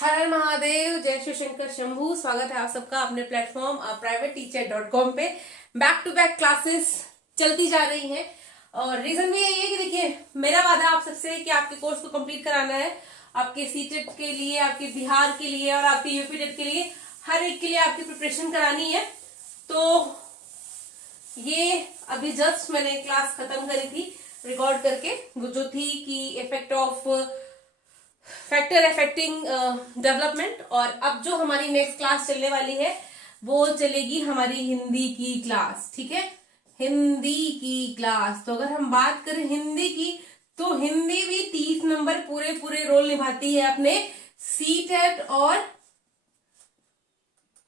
हर हर महादेव, जय शिव शंकर शंभू। स्वागत है आप सबका अपने प्लेटफॉर्म privateteacher.com पे। बैक टू बैक क्लासेस चलती जा रही हैं और रीजन भी यही है कि देखिए, मेरा वादा आप सबसे कि आपके कोर्स को कंप्लीट कराना है। आपके सीटेट के लिए, आपके बिहार के लिए और आपके यूपी टेट के लिए, हर एक के लिए आपकी प्रिपरेशन करानी है। तो ये अभी जस्ट मैंने क्लास खत्म करी थी रिकॉर्ड करके, वो जो थी कि effect of factor affecting development. और अब जो हमारी नेक्स्ट क्लास चलने वाली है वो चलेगी हमारी हिंदी की क्लास। ठीक है, हिंदी की क्लास। तो अगर हम बात करें हिंदी की, तो हिंदी भी 30 नंबर पूरे पूरे रोल निभाती है अपने सीटेट और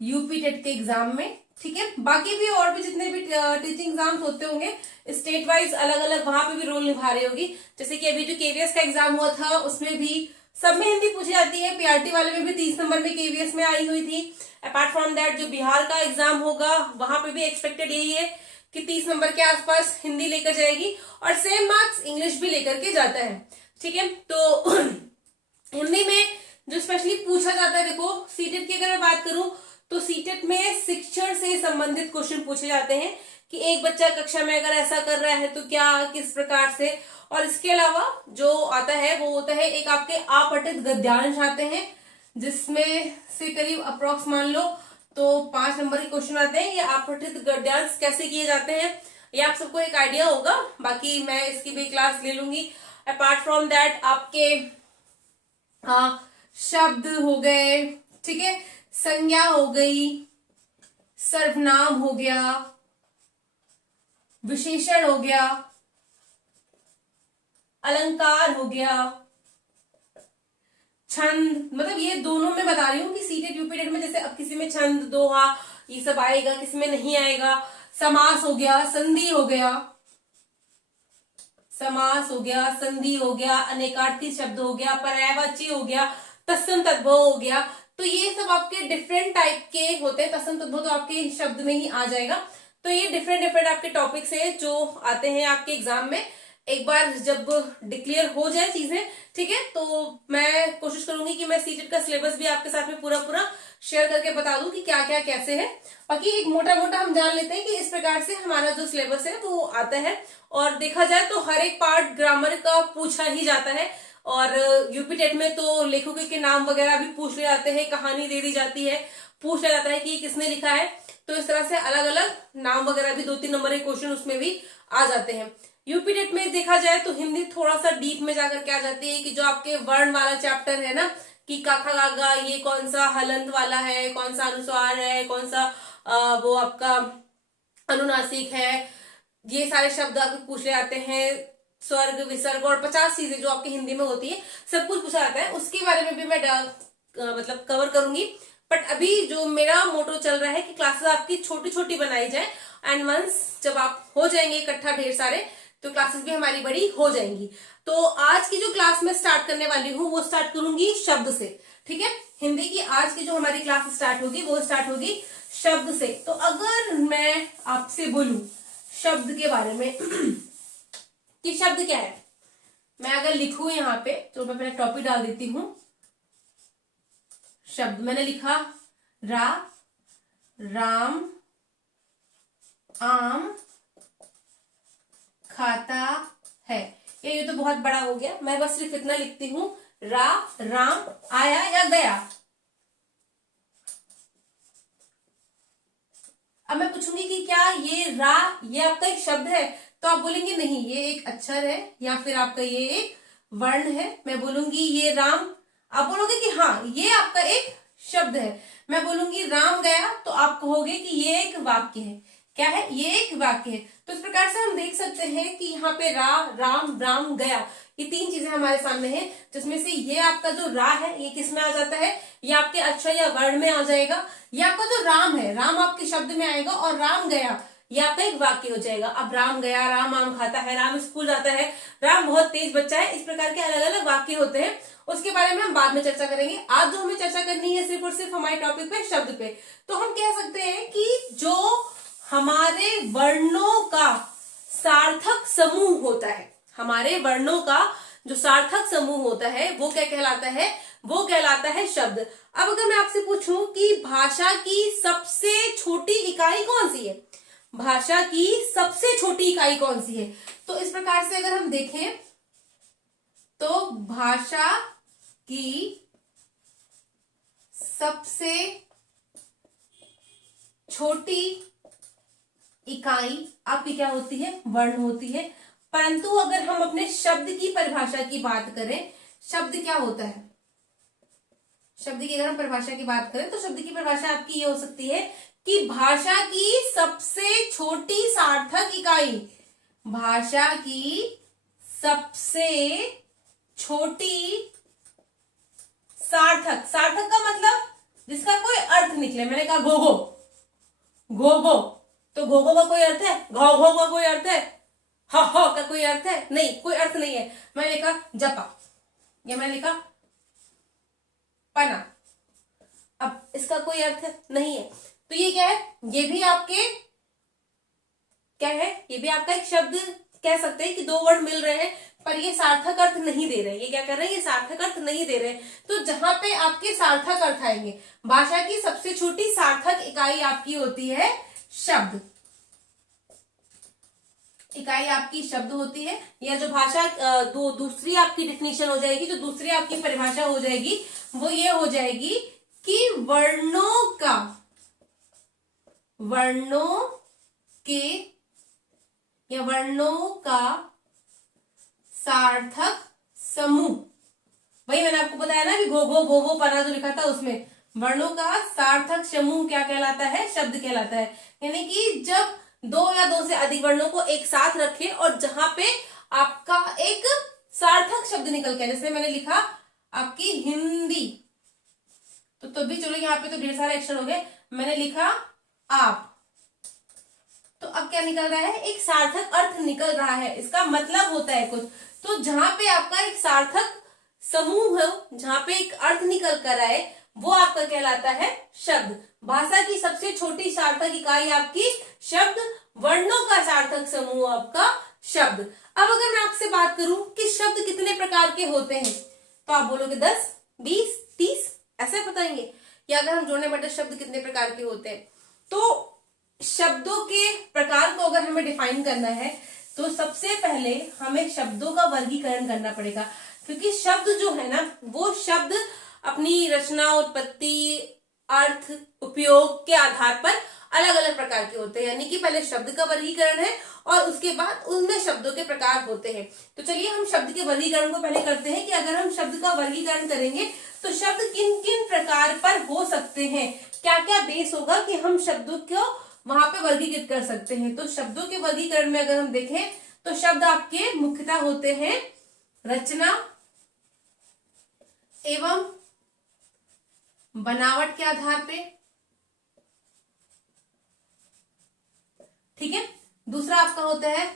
यूपी टेट के एग्जाम में। ठीक है, बाकी भी और भी जितने भी टीचिंग एग्जाम्स होते होंगे स्टेट वाइज अलग अलग, वहां पे भी रोल निभा रही होगी। जैसे कि अभी जो केवीएस का एग्जाम हुआ था उसमें भी सब में हिंदी पूछी जाती है। पीआरटी वाले में भी 30 नंबर में केवीएस में आई हुई थी। अपार्ट फ्रॉम दैट जो बिहार का एग्जाम होगा वहां पे भी एक्सपेक्टेड यही है कि 30 नंबर के आसपास हिंदी लेकर जाएगी और सेम मार्क्स इंग्लिश भी लेकर के जाता है। ठीक है, तो हिंदी में जो स्पेशली पूछा जाता है, देखो सीटेट की अगर मैं बात करूं तो सीटेट में शिक्षण से संबंधित क्वेश्चन पूछे जाते हैं कि एक बच्चा कक्षा में अगर ऐसा कर रहा है तो क्या, किस प्रकार से। और इसके अलावा जो आता है वो होता है एक आपके अपठित गद्यांश आते हैं, जिसमें से करीब अप्रोक्स मान लो तो 5 नंबर के क्वेश्चन आते हैं। ये अपठित गद्यांश कैसे किए जाते हैं ये आप सबको एक आइडिया होगा, बाकी मैं इसकी भी क्लास ले लूंगी। अपार्ट फ्रॉम दैट आपके शब्द हो गए, ठीक है, संज्ञा हो गई, सर्वनाम हो गया, विशेषण हो गया, अलंकार हो गया, छंद। मतलब ये दोनों में बता रही हूँ कि सीटेट यूपीटेट में जैसे अब किसी में छंद, दोहा ये सब आएगा, किसी में नहीं आएगा। समास हो गया, संधि हो गया, समास हो गया, संधि हो गया, अनेकार्थी शब्द हो गया, पर्यायवाची हो गया, तत्सम तद्भव हो गया। तो ये सब आपके डिफरेंट टाइप के होते हैं। तत्सम तद्भव तो आपके शब्द में ही आ जाएगा। तो ये डिफरेंट डिफरेंट आपके टॉपिक्स हैं जो आते हैं आपके एग्जाम में। एक बार जब डिक्लेयर हो जाए चीजें, ठीक है, तो मैं कोशिश करूंगी कि मैं सीटेट का सिलेबस भी आपके साथ में पूरा पूरा शेयर करके बता दूं कि क्या क्या कैसे है। बाकी एक मोटा मोटा हम जान लेते हैं कि इस प्रकार से हमारा जो सिलेबस है वो आता है। और देखा जाए तो हर एक पार्ट ग्रामर का पूछा ही जाता है। और यूपी टेट में तो लेखकों के नाम वगैरह भी पूछ ले जाते हैं, कहानी दे दी जाती है, पूछ लिया जाता है कि किसने लिखा है। तो इस तरह से अलग अलग नाम वगैरह भी 2-3 नंबर के क्वेश्चन उसमें भी आ जाते हैं। यूपी टेट में देखा जाए तो हिंदी थोड़ा सा डीप में जाकर के आ जाती है कि जो आपके वर्ण वाला चैप्टर है ना, कि काखा गागा ये कौन सा हलंत वाला है, कौन सा अनुस्वार है, कौन सा वो आपका अनुनासिक है, ये सारे शब्द आपको पूछ ले जाते हैं। स्वर्ग, विसर्ग और 50 चीजें जो आपकी हिंदी में होती है सब कुछ पूछा जाता है। उसके बारे में भी मैं मतलब कवर करूंगी। बट अभी जो मेरा मोटो चल रहा है कि क्लासेस आपकी छोटी छोटी बनाई जाए, एंड वंस जब आप हो जाएंगे इकट्ठा ढेर सारे तो क्लासेस भी हमारी बड़ी हो जाएंगी। तो आज की जो क्लास मैं स्टार्ट करने वाली हूँ वो स्टार्ट करूंगी शब्द से। ठीक है, हिंदी की आज की जो हमारी क्लास स्टार्ट होगी वो स्टार्ट होगी शब्द से। तो अगर मैं आपसे बोलूं शब्द के बारे में कि शब्द क्या है, मैं अगर लिखूं यहाँ पे तो मैं पहले टॉपिक डाल देती हूं। शब्द मैंने लिखा रा, राम, आम, खाता है। ये तो बहुत बड़ा हो गया, मैं बस सिर्फ इतना लिखती हूं, रा, राम, आया या गया। अब मैं पूछूंगी कि क्या ये रा ये आपका एक शब्द है, तो आप बोलेंगे नहीं ये एक अक्षर है या फिर आपका ये एक वर्ण है। मैं बोलूंगी ये राम, आप बोलोगे कि हाँ ये आपका एक शब्द है। मैं बोलूंगी राम गया, तो आप कहोगे कि ये एक वाक्य है। क्या है, ये एक वाक्य है। तो इस प्रकार से हम देख सकते हैं कि यहाँ पे रा, राम, राम, गया, ये 3 चीजें हमारे सामने हैं, जिसमें से ये आपका जो रा है ये किस में आ जाता है, ये आपके अक्षर या वर्ण में आ जाएगा। ये आपका जो राम है, राम आपके शब्द में आएगा, और राम गया ये आपका एक वाक्य हो जाएगा। अब राम गया, राम आम खाता है, राम स्कूल जाता है, राम बहुत तेज बच्चा है, इस प्रकार के अलग अलग वाक्य होते हैं। उसके बारे में हम बाद में चर्चा करेंगे। आज जो हमें चर्चा करनी है सिर्फ और सिर्फ हमारे टॉपिक पे शब्द पे। तो हम कह सकते हैं कि जो हमारे वर्णों का सार्थक समूह होता है, हमारे वर्णों का जो सार्थक समूह होता है वो क्या कहलाता है, वो कहलाता है शब्द। अब अगर मैं आपसे पूछूं कि भाषा की सबसे छोटी इकाई कौन सी है, भाषा की सबसे छोटी इकाई कौन सी है, तो इस प्रकार से अगर हम देखें तो भाषा की सबसे छोटी इकाई आपकी क्या होती है, वर्ण होती है। परंतु अगर हम अपने शब्द की परिभाषा की बात करें, शब्द क्या होता है, शब्द की अगर हम परिभाषा की बात करें तो शब्द की परिभाषा आपकी ये हो सकती है कि भाषा की सबसे छोटी सार्थक इकाई, भाषा की सबसे छोटी सार्थक, सार्थक का मतलब जिसका कोई अर्थ निकले। मैंने कहा घोघो, घोघो, तो घोघो का कोई अर्थ है, घो घो का कोई अर्थ है, हा हा का कोई अर्थ है, नहीं, कोई अर्थ नहीं है। मैंने लिखा जपा, या मैंने लिखा पना, अब इसका कोई अर्थ नहीं है। तो ये क्या है, ये भी आपके क्या है, ये भी आपका एक शब्द कह सकते हैं कि दो वर्ड मिल रहे हैं पर ये सार्थक अर्थ नहीं दे रहे, ये क्या कर रहे हैं, ये सार्थक अर्थ नहीं दे रहे। तो जहां पे आपके सार्थक अर्थ आएंगे, भाषा की सबसे छोटी सार्थक इकाई आपकी होती है शब्द, इकाई आपकी शब्द होती है। या जो भाषा दूसरी आपकी डिफिनीशन हो जाएगी, जो दूसरी आपकी परिभाषा हो जाएगी वो ये हो जाएगी कि वर्णों के या वर्णों का सार्थक समूह। वही मैंने आपको बताया ना कि घो घो भो भो पना जो लिखा था, उसमें वर्णों का सार्थक समूह क्या कहलाता है, शब्द कहलाता है। यानी कि जब दो या दो से अधिक वर्णों को एक साथ रखें और जहां पे आपका एक सार्थक शब्द निकल के, जैसे मैंने लिखा आपकी हिंदी, तो भी चलो यहाँ पे तो ढेर सारे अक्षर हो गए, मैंने लिखा आप, तो अब क्या निकल रहा है, एक सार्थक अर्थ निकल रहा है, इसका मतलब होता है कुछ। तो जहां पे आपका एक सार्थक समूह हो, जहां पे एक अर्थ निकल कर आए, वो आपका कहलाता है शब्द। भाषा की सबसे छोटी सार्थक इकाई आपकी शब्द, वर्णों का सार्थक समूह आपका शब्द। अब अगर मैं आपसे बात करूं कि शब्द कितने प्रकार के होते हैं, तो आप बोलोगे 10, 20, 30 ऐसे बताएंगे। या अगर हम जोड़ने बैठे शब्द कितने प्रकार के होते हैं, तो शब्दों के प्रकार को अगर हमें डिफाइन करना है तो सबसे पहले हमें शब्दों का वर्गीकरण करना पड़ेगा। क्योंकि शब्द जो है ना, वो शब्द अपनी रचना, उत्पत्ति, अर्थ, उपयोग के आधार पर अलग अलग प्रकार के होते हैं। यानी कि पहले शब्द का वर्गीकरण है और उसके बाद उनमें शब्दों के प्रकार होते हैं। तो चलिए हम शब्द के वर्गीकरण को पहले करते हैं कि अगर हम शब्द का वर्गीकरण करेंगे तो शब्द किन किन प्रकार पर हो सकते हैं, क्या क्या बेस होगा कि हम शब्दों को वहां पे वर्गीकृत कर सकते हैं। तो शब्दों के वर्गीकरण में अगर हम देखें तो शब्द आपके मुख्यतः होते हैं रचना एवं बनावट के आधार पे, ठीक है। दूसरा आपका होता है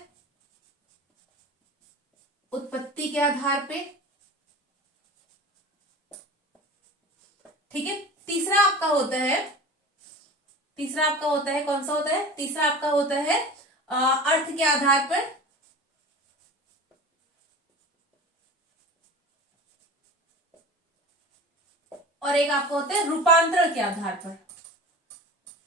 उत्पत्ति के आधार पे, ठीक है। तीसरा आपका होता है कौन सा होता है, तीसरा आपका होता है अर्थ के आधार पर, और एक आपका होता है रूपांतरण के आधार पर,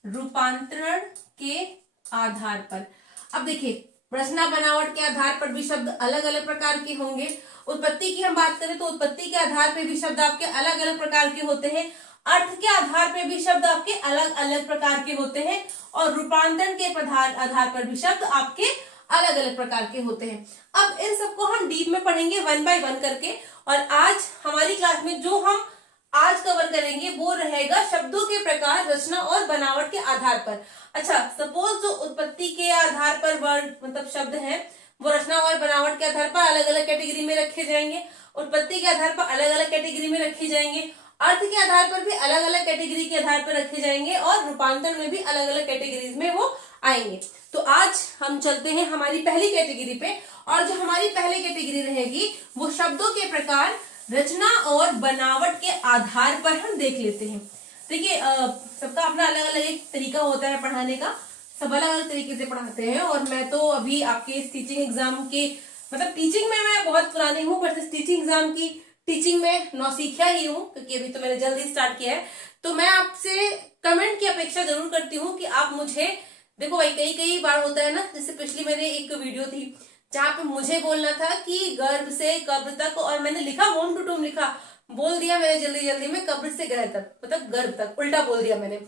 रूपांतरण के आधार पर। अब देखिए, रचना बनावट के आधार पर भी शब्द अलग अलग प्रकार के होंगे। उत्पत्ति की हम बात करें तो उत्पत्ति के आधार पर भी शब्द आपके अलग अलग प्रकार के होते हैं। अर्थ के आधार पर भी शब्द आपके अलग अलग प्रकार के होते हैं और रूपांतरण के आधार पर भी शब्द आपके अलग अलग प्रकार के होते हैं। अब इन सबको हम डीप में पढ़ेंगे 1 बाय 1 करके, और आज हमारी क्लास में जो हम आज कवर करेंगे वो रहेगा शब्दों के प्रकार रचना और बनावट के आधार पर। अच्छा, सपोज जो उत्पत्ति के आधार पर वर्ड मतलब शब्द हैं वो रचना और बनावट के आधार पर अलग अलग कैटेगरी में रखे जाएंगे, उत्पत्ति के आधार पर अलग अलग कैटेगरी में रखे जाएंगे, अर्थ के आधार पर भी अलग अलग कैटेगरी के आधार पर रखे जाएंगे, और रूपांतरण में भी अलग अलग कैटेगरीज में वो आएंगे। तो आज हम चलते हैं हमारी पहली कैटेगरी पे, और जो हमारी पहली कैटेगरी रहेगी वो शब्दों के प्रकार रचना और बनावट के आधार पर हम देख लेते हैं। देखिए, सबका अपना अलग अलग एक तरीका होता है पढ़ाने का, सब अलग अलग तरीके से पढ़ाते हैं। और मैं तो अभी आपके इस टीचिंग एग्जाम के मतलब टीचिंग में मैं बहुत पुरानी हूँ, पर इस टीचिंग एग्जाम की टीचिंग में नौसिखिया ही हूँ, क्योंकि अभी तो मैंने जल्दी स्टार्ट किया है। तो मैं आपसे कमेंट की अपेक्षा जरूर करती हूँ कि आप मुझे, देखो भाई कई कई बार होता है ना, जैसे पिछली मैंने एक वीडियो थी जहां पे मुझे बोलना था कि गर्भ से कब्र तक, और मैंने लिखा वोम टू टूम लिखा, बोल दिया मैंने जल्दी जल्दी में कब्र से ग्रह तक, मतलब गर्भ तक, उल्टा बोल दिया मैंने।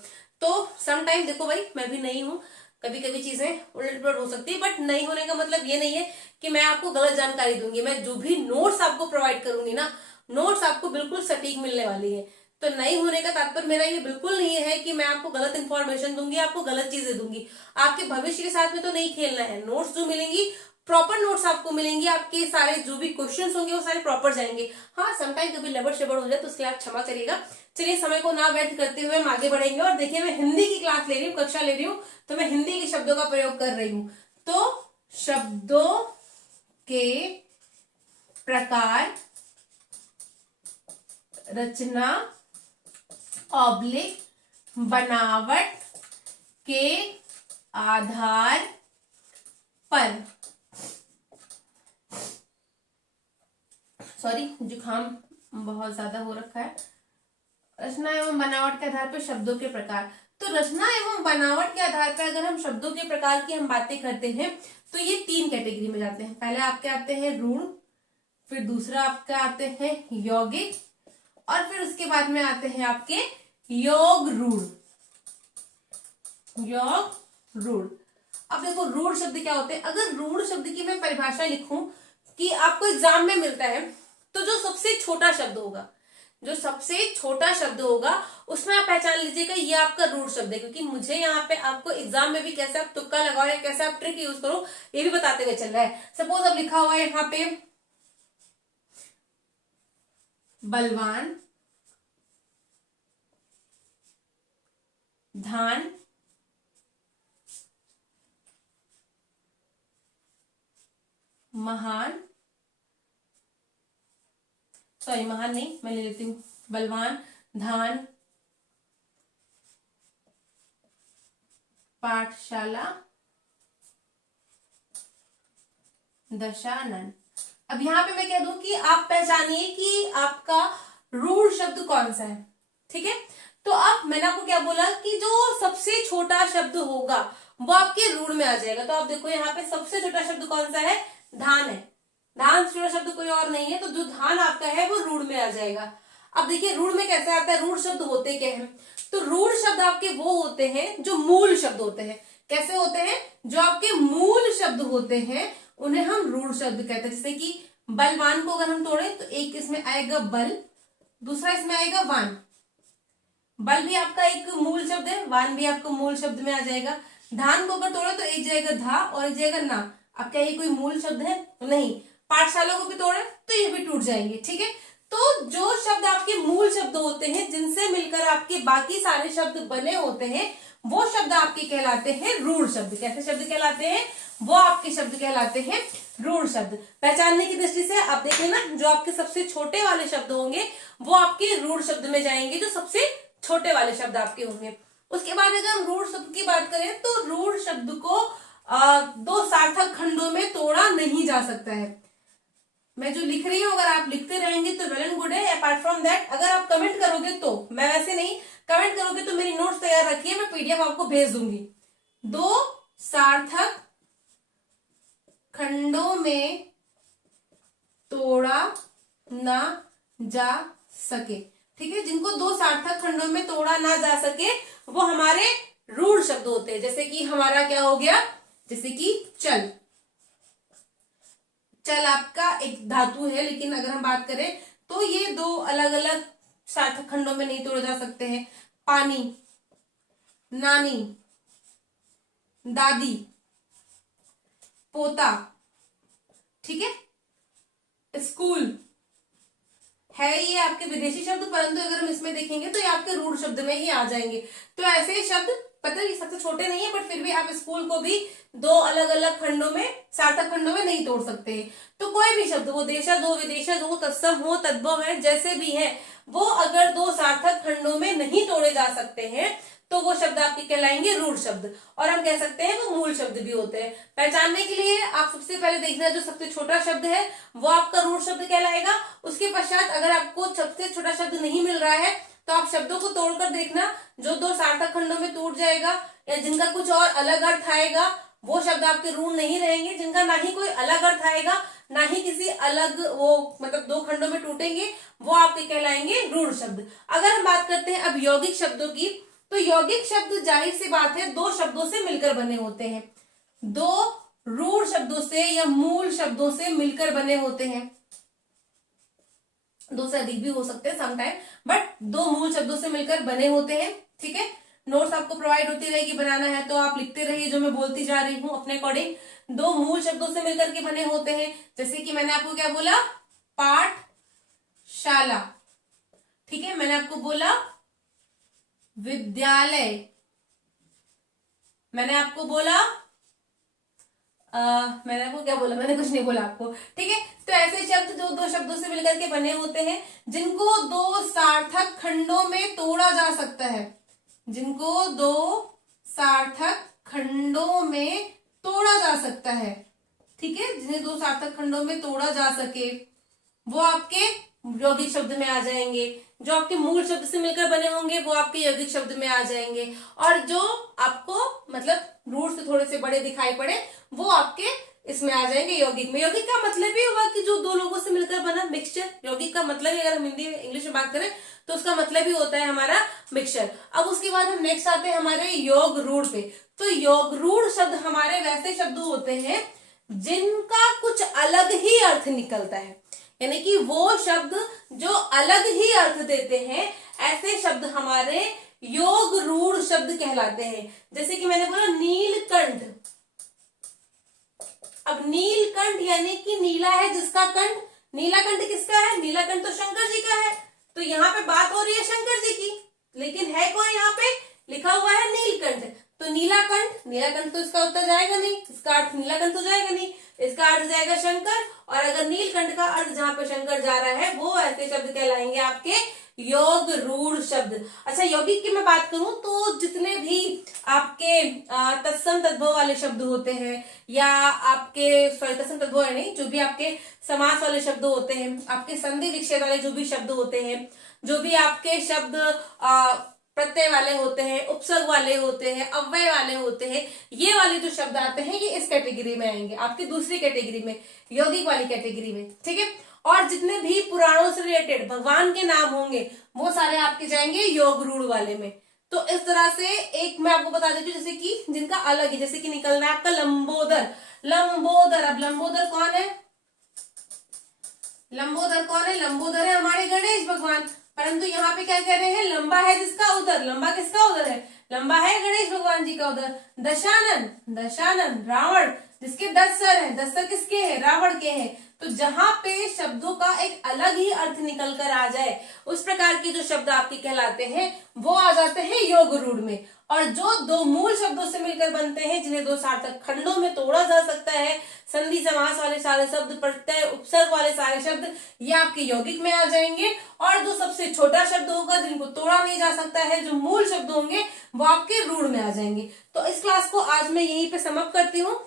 तो समटाइम देखो भाई मैं भी नहीं हूँ, कभी कभी चीजें उलट पुलट हो सकती है, बट नहीं होने का मतलब ये नहीं है कि मैं आपको गलत जानकारी दूंगी। मैं जो भी नोट्स आपको प्रोवाइड करूंगी ना, नोट्स आपको बिल्कुल सटीक मिलने वाली है। तो नहीं होने का तात्पर्य मेरा ये बिल्कुल नहीं है कि मैं आपको गलत इंफॉर्मेशन दूंगी, आपको गलत चीजें दूंगी। आपके भविष्य के साथ में तो नहीं खेलना है। नोट्स जो मिलेंगी, प्रॉपर नोट्स आपको मिलेंगी, आपके सारे जो भी क्वेश्चंस होंगे वो सारे प्रॉपर जाएंगे। हाँ समटाइम कभी लबड़ शबड़ हो जाए तो उसके लिए आप क्षमा करिएगा। चलिए समय को ना व्यर्थ करते हुए हम आगे बढ़ेंगे। और देखिए मैं हिंदी की क्लास ले रही हूँ, कक्षा ले रही हूँ, तो मैं हिंदी के शब्दों का प्रयोग कर रही हूँ। तो शब्दों के प्रकार, रचना ऑब्लिक बनावट के आधार पर, सॉरी जुकाम बहुत ज्यादा हो रखा है। रचना एवं बनावट के आधार पर शब्दों के प्रकार। तो रचना एवं बनावट के आधार पर अगर हम शब्दों के प्रकार की हम बातें करते हैं तो ये 3 कैटेगरी में जाते हैं। पहले आपके आते हैं रूढ़, फिर दूसरा आपके आते हैं यौगिक, और फिर उसके बाद में आते हैं आपके योग रूढ़। योग रूढ़। अब देखो रूढ़ शब्द क्या होते हैं। अगर रूढ़ शब्द की मैं परिभाषा लिखूं कि आपको एग्जाम में मिलता है, तो जो सबसे छोटा शब्द होगा, जो सबसे छोटा शब्द होगा उसमें आप पहचान लीजिएगा ये आपका रूढ़ शब्द है। क्योंकि मुझे यहाँ पे आपको एग्जाम में भी कैसे आप तुक्का लगाओ या कैसे आप ट्रिक यूज करो ये भी बताते हुए चल रहा है। सपोज अब लिखा हुआ है यहाँ पे बलवान, धान, महान, सॉरी महान नहीं, मैं ले लेती हूँ बलवान, धान, पाठशाला, दशानन। अब यहां पे मैं कह दूं कि आप पहचानिए कि आपका रूढ़ शब्द कौन सा है। ठीक है, तो अब मैंने आपको क्या बोला कि जो सबसे छोटा शब्द होगा वो आपके रूढ़ में आ जाएगा। तो आप देखो यहाँ पे सबसे छोटा शब्द कौन सा है, धान है। धान से छोटा शब्द कोई और नहीं है, तो जो धान आपका है वो रूढ़ में आ जाएगा। अब देखिए रूढ़ में कैसे आता है, रूढ़ शब्द होते क्या है। तो रूढ़ शब्द आपके वो होते हैं जो मूल शब्द होते हैं। कैसे होते हैं, जो आपके मूल शब्द होते हैं उन्हें हम रूढ़ शब्द कहते हैं। जैसे कि बलवान को अगर हम तोड़े तो एक इसमें आएगा बल, दूसरा इसमें आएगा वान। बल भी आपका एक मूल शब्द है, वान भी आपका मूल शब्द में आ जाएगा। धान को अगर तोड़े तो एक जाएगा धा और एक जाएगा ना। अब क्या ये कोई मूल शब्द है, नहीं। पाठशाला को भी तोड़े तो ये भी टूट जाएंगे। ठीक है, तो जो शब्द आपके मूल शब्द होते हैं जिनसे मिलकर आपके बाकी सारे शब्द बने होते हैं वो शब्द आपके कहलाते हैं रूढ़ शब्द। कैसे शब्द कहलाते हैं, वो आपके शब्द कहलाते हैं रूढ़ शब्द। पहचानने की दृष्टि से आप देखें ना, जो आपके सबसे छोटे वाले शब्द होंगे वो आपके रूढ़ शब्द में जाएंगे, जो सबसे छोटे वाले शब्द आपके होंगे। उसके बाद अगर हम रूढ़ शब्द की बात करें तो रूढ़ शब्द को 2 सार्थक खंडों में तोड़ा नहीं जा सकता है। मैं जो लिख रही हूँ अगर आप लिखते रहेंगे तो वेल एंड गुड है। अपार्ट फ्रॉम दैट अगर आप कमेंट करोगे तो, मैं वैसे नहीं, कमेंट करोगे तो मेरी नोट्स तैयार रखिए, मैं पीडीएफ आपको भेज दूंगी। 2 सार्थक खंडों में तोड़ा ना जा सके। ठीक है, जिनको 2 सार्थक खंडों में तोड़ा ना जा सके वो हमारे रूढ़ शब्द होते हैं। जैसे कि हमारा क्या हो गया, जैसे कि चल। चल आपका एक धातु है, लेकिन अगर हम बात करें तो ये 2 अलग अलग सार्थक खंडों में नहीं तोड़े जा सकते हैं। पानी, नानी, दादी, पोता। ठीक है, स्कूल है ये आपके विदेशी शब्द, परंतु अगर हम इसमें देखेंगे तो ये आपके रूढ़ शब्द में ही आ जाएंगे। तो ऐसे शब्द, पता है ये सबसे छोटे नहीं है, बट फिर भी आप स्कूल को भी 2 अलग अलग खंडों में, सार्थक खंडों में नहीं तोड़ सकते हैं। तो कोई भी शब्द, वो देशज हो, विदेशज हो, तत्सम हो, तद्भव है, जैसे भी है, वो अगर 2 सार्थक खंडों में नहीं तोड़े जा सकते हैं तो वो शब्द आपके कहलाएंगे रूढ़ शब्द, और हम कह सकते हैं वो मूल शब्द भी होते हैं। पहचानने के लिए आप सबसे पहले देखना जो सबसे छोटा शब्द है वो आपका रूढ़ शब्द कहलाएगा। उसके पश्चात अगर आपको सबसे छोटा शब्द नहीं मिल रहा है तो आप शब्दों को तोड़कर देखना, जो दो सार्थक खंडों में टूट जाएगा या जिनका कुछ और अलग अर्थ आएगा वो शब्द आपके रूढ़ नहीं रहेंगे। जिनका ना ही कोई अलग अर्थ आएगा ना ही किसी अलग वो मतलब दो खंडों में टूटेंगे वो आपके कहलाएंगे रूढ़ शब्द। अगर हम बात करते हैं अब यौगिक शब्दों की, तो यौगिक शब्द जाहिर सी बात है दो शब्दों से मिलकर बने होते हैं, दो रूढ़ शब्दों से या मूल शब्दों से मिलकर बने होते हैं। दो से अधिक भी हो सकते हैं समटाइम, बट दो मूल शब्दों से मिलकर बने होते हैं। ठीक है, नोट्स आपको प्रोवाइड होती रहेगी, बनाना है तो आप लिखते रहिए जो मैं बोलती जा रही हूं अपने अकॉर्डिंग। दो मूल शब्दों से मिलकर के बने होते हैं, जैसे कि मैंने आपको क्या बोला, पाठशाला। ठीक है, मैंने आपको बोला विद्यालय, मैंने आपको बोला मैंने आपको क्या बोला, मैंने कुछ नहीं बोला आपको। ठीक है, तो ऐसे शब्द जो दो शब्दों से मिलकर के बने होते हैं जिनको दो सार्थक खंडों में तोड़ा जा सकता है, जिनको दो सार्थक खंडों में तोड़ा जा सकता है। ठीक है, जिन्हें दो सार्थक खंडों में तोड़ा जा सके वो आपके यौगिक शब्द में आ जाएंगे। जो आपके मूल शब्द से मिलकर बने होंगे वो आपके यौगिक शब्द में आ जाएंगे, और जो आपको मतलब रूढ़ से थोड़े से बड़े दिखाई पड़े वो आपके इसमें आ जाएंगे यौगिक में। यौगिक का मतलब ही हुआ कि जो दो लोगों से मिलकर बना मिक्सचर। यौगिक का मतलब ही अगर हम हिंदी इंग्लिश में बात करें तो उसका मतलब ही होता है हमारा मिक्सचर। अब उसके बाद हम नेक्स्ट आते हैं हमारे योग रूढ़ पे। तो योग रूढ़ शब्द हमारे वैसे शब्द होते हैं जिनका कुछ अलग ही अर्थ निकलता है, यानी कि वो शब्द जो अलग ही अर्थ देते हैं, ऐसे शब्द हमारे योग रूढ़ शब्द कहलाते हैं। जैसे कि मैंने बोला नीलकंठ। अब नीलकंठ यानी कि नीला है जिसका कंठ, नीलाकंठ किसका है, नीलाकंठ तो शंकर जी का है। तो यहाँ पे बात हो रही है शंकर जी की, लेकिन है कौन यहाँ पे, लिखा हुआ है नीलकंठ। तो नीलाकंठ, नीलाकंठ तो इसका उत्तर जाएगा नहीं, इसका अर्थ नीलाकंठ तो जाएगा नहीं, इसका अर्थ जाएगा शंकर। और अगर नीलकंठ का अर्थ जहां पे शंकर जा रहा है वो ऐसे शब्द कहलाएंगे आपके योग रूढ़ शब्द। अच्छा, यौगिक की मैं बात करूं तो जितने भी आपके तत्सम तद्भव वाले शब्द होते हैं, या आपके तत्सम तद्भव नहीं, जो भी आपके समास वाले शब्द होते हैं, आपके संधि विच्छेद वाले जो भी शब्द होते हैं, जो भी आपके शब्द प्रत्यय वाले होते हैं, उपसर्ग वाले होते हैं, अव्यय वाले होते हैं, ये वाले जो शब्द आते हैं ये इस कैटेगरी में आएंगे, आपकी दूसरी कैटेगरी में, यौगिक वाली कैटेगरी में। ठीक है, और जितने भी पुराणों से रिलेटेड भगवान के नाम होंगे वो सारे आपके जाएंगे योग रूढ़ वाले में। तो इस तरह से एक मैं आपको बता देती हूँ, जैसे कि जिनका अलग है, जैसे कि निकलना है आपका लंबोदर। लंबोदर, अब लंबोदर कौन है, लंबोदर कौन है, लंबोदर है हमारे गणेश भगवान। परंतु यहाँ पे क्या कह रहे हैं, लंबा है जिसका उदर, लंबा किसका उदर है, लंबा है गणेश भगवान जी का उदर। दशानन, दशानन रावण जिसके 10 सर हैं, 10 सर किसके हैं, रावण के हैं। तो जहां पे शब्दों का एक अलग ही अर्थ निकल कर आ जाए उस प्रकार के जो शब्द आपके कहलाते हैं वो आ जाते हैं योग रूढ़ में। और जो दो मूल शब्दों से मिलकर बनते हैं जिन्हें दो सार्थक खंडों में तोड़ा जा सकता है, संधि समास वाले सारे शब्द, प्रत्यय उपसर्ग वाले सारे शब्द, ये आपके यौगिक में आ जाएंगे। और जो सबसे छोटा शब्द होगा जिनको तोड़ा नहीं जा सकता है, जो मूल शब्द होंगे वो आपके रूढ़ में आ जाएंगे। तो इस क्लास को आज मैं यहीं पे समाप्त करती हूँ।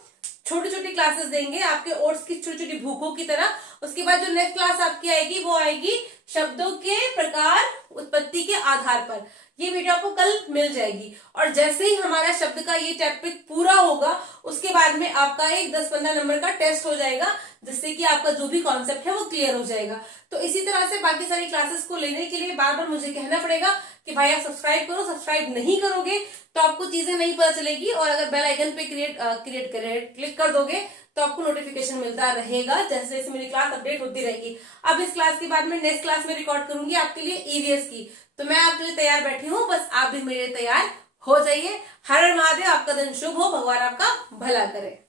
छोटी छोटी क्लासेस देंगे आपके ओट्स की छोटी छोटी भूखों की तरह। उसके बाद जो नेक्स्ट क्लास आपकी आएगी वो आएगी शब्दों के प्रकार उत्पत्ति के आधार पर। ये वीडियो आपको कल मिल जाएगी। और जैसे ही हमारा शब्द का ये टॉपिक पूरा होगा उसके बाद में आपका एक 10-15 नंबर का टेस्ट हो जाएगा, जिससे कि आपका जो भी कॉन्सेप्ट है वो क्लियर हो जाएगा। तो इसी तरह से बाकी सारी क्लासेस को लेने के लिए बार बार मुझे कहना पड़ेगा कि भाई आप सब्सक्राइब करो। सब्सक्राइब नहीं करोगे तो आपको चीजें नहीं पता चलेगी, और अगर बेल आइकन पे क्लिक कर दोगे तो आपको नोटिफिकेशन मिलता रहेगा जैसे जैसे मेरी क्लास अपडेट होती रहेगी। अब इस क्लास के बाद में नेक्स्ट क्लास में रिकॉर्ड करूंगी आपके लिए ईवीएस की। तो मैं आपके लिए तैयार बैठी हूँ, बस आप भी मेरे तैयार हो जाइए। हर हर महादेव, आपका दिन शुभ हो, भगवान आपका भला करे।